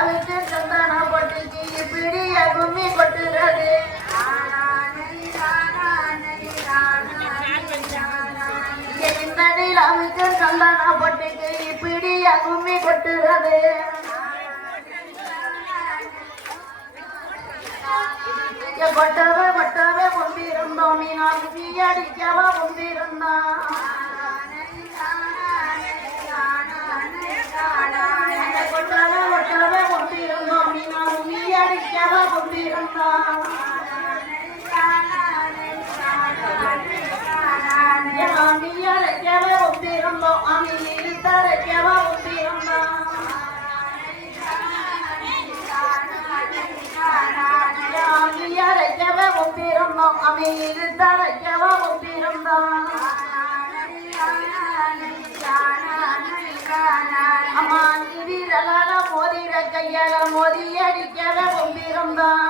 நிலாவுக்கு சந்தான பொட்டுக்கு பிடிய கும்மி கொட்டுறது இந்த நிலாவுக்கு சந்தான பொட்டுக்கு பிடிய கும்மி கொட்டுறது கொட்டவே கொட்டவே கொண்டிருந்தோம் மீனாக்கு தீயடிக்கவா கொண்டிருந்தான் கொட்டவே கொட்டவே கொண்டிருந்தோம் மீனாக்கு தீயடிக்கவா கொண்டிருந்தான் அம்மியரைக்கவே கொண்டிருந்தோம் அம்மியில் தரைக்கவா கொண்டிருந்தான் அம்மியரைக்கவே கொண்டிருந்தோம் அம்மியில் தரைக்கவா கொண்டிருந்தான் அம்மா விரலால மோதிர கையால மோதி அடிக்கவே கொண்டிருந்தான்